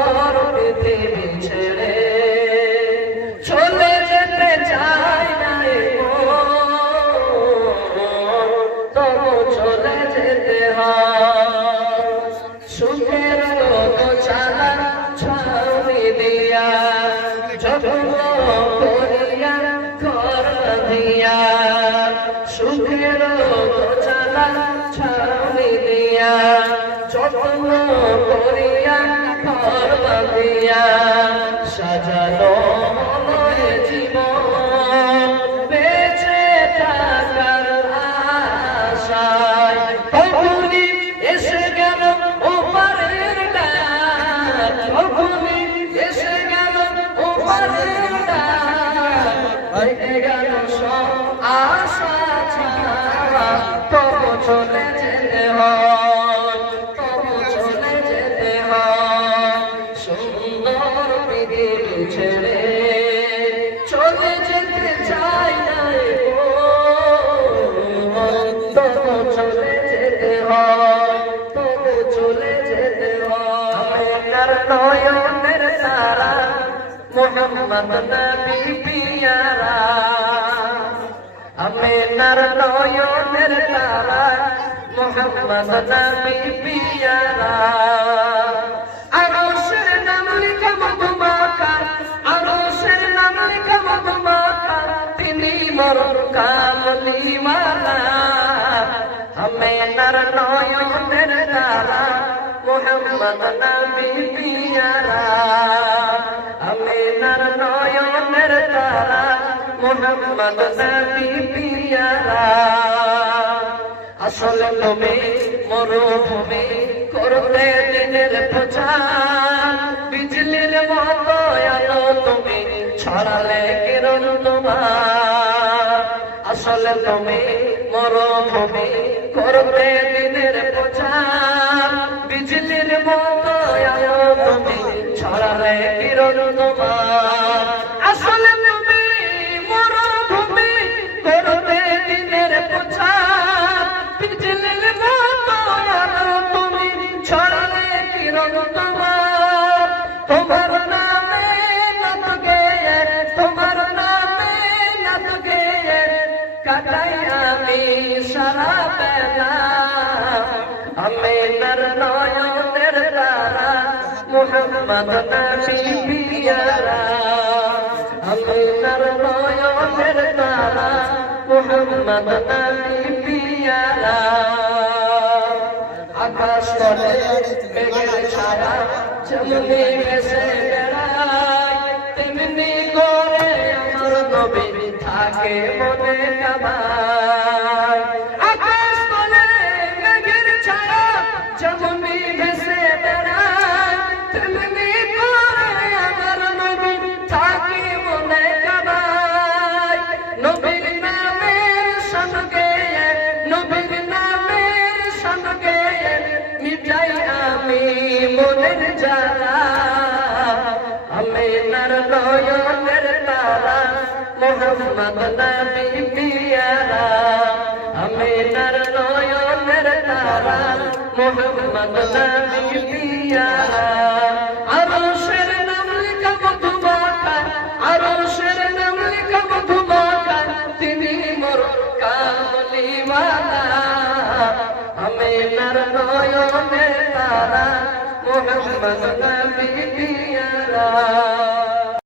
সুন্দর পৃথিবী ছেড়ে চলে যেতে চাই না তবু চলে যেতে হয় সুখের চালা ছাউনি দিয়া যত্ন করিয়া ঘর দিয়া সুখের চালা ছাউনি দিয়া যত্ন করিয়া ঘর দিয়া সাজানো জীবন বেঁচে থাকার আশায় তখনই এসে গেল ওপারের ডাক তখনই এসে গেল ওপারের ডাক হয়ে গেল সব আশা ছাড়া তবু চলে যেতে হয় তবু চলে যেতে হয় সুন্দর পৃথিবী ছেড়ে চলে যেতে চাই না তবু চলে যেতে হয় তবু চলে যেতে হয় আমেনার নয়নের তারা মোহাম্মদ নবী পিয়ারা আমেনার নয়নের তারা মোহাম্মদ নবী পিয়ারা আরশের নাম লিখা মধুমাখা আরশের নাম লিখা মধুমাখা তিনি মরণ কামলিওয়ালা আমেনার নয়নের তারা মোহাম্মদ নবী পিয়ারা আমেনার নয়নের তারা মোহাম্মদ নবী পিয়ারা আসলে তুমি মরুভূমি করতে দিনের প্রচার বিজলির মতো আলো তুমি ছড়ালে কিরণ তোমার আসলে তুমি মরুভূমি করতে দিনের প্রচার বিজলির মতো আলো তুমি ছড়ালে কিরণ তোমার আসলে তুমি মরুভূমি করতে দিনের প্রচার বিজলির মতো আলো তুমি ছড়ালে কিরণ তোমার তোমার নামে নাত গেয়ে তোমার নামে নাত গেয়ে কাটাই আমি সারা বেলা আমেনার নয়নের তারা মোহাম্মদ নবী পিয়ারা আমেনার নয়নের তারা মোহাম্মদ নবী পিয়ারা আকাশ তলে মেঘের ছায়া যেমনি ভেসে বেড়ায় তেমনি করে আমার নবী থাকে মনে কাবায় আকাশ তলে মেঘের ছায়া যেমনি ভেসে বেড়ায় তেমনি করে আমার নবী থাকে মনে কাবায় নবীর নামের সঙ্গে নবীর নামের সঙ্গে মিটাই আমি মনের জ্বালা আমেনার নয়নের তারা মোহাম্মদ নবী পিয়ারা আমেনার নয়নের তারা মোহাম্মদ নবী পিয়ারা আরশের নাম লিখা মধুমাখা আরশের নাম লিখা মধুমাখা তিনি মোর কামলিওয়ালা আমেনার নয়নের তারা মোহাম্মদ নবী পিয়ারা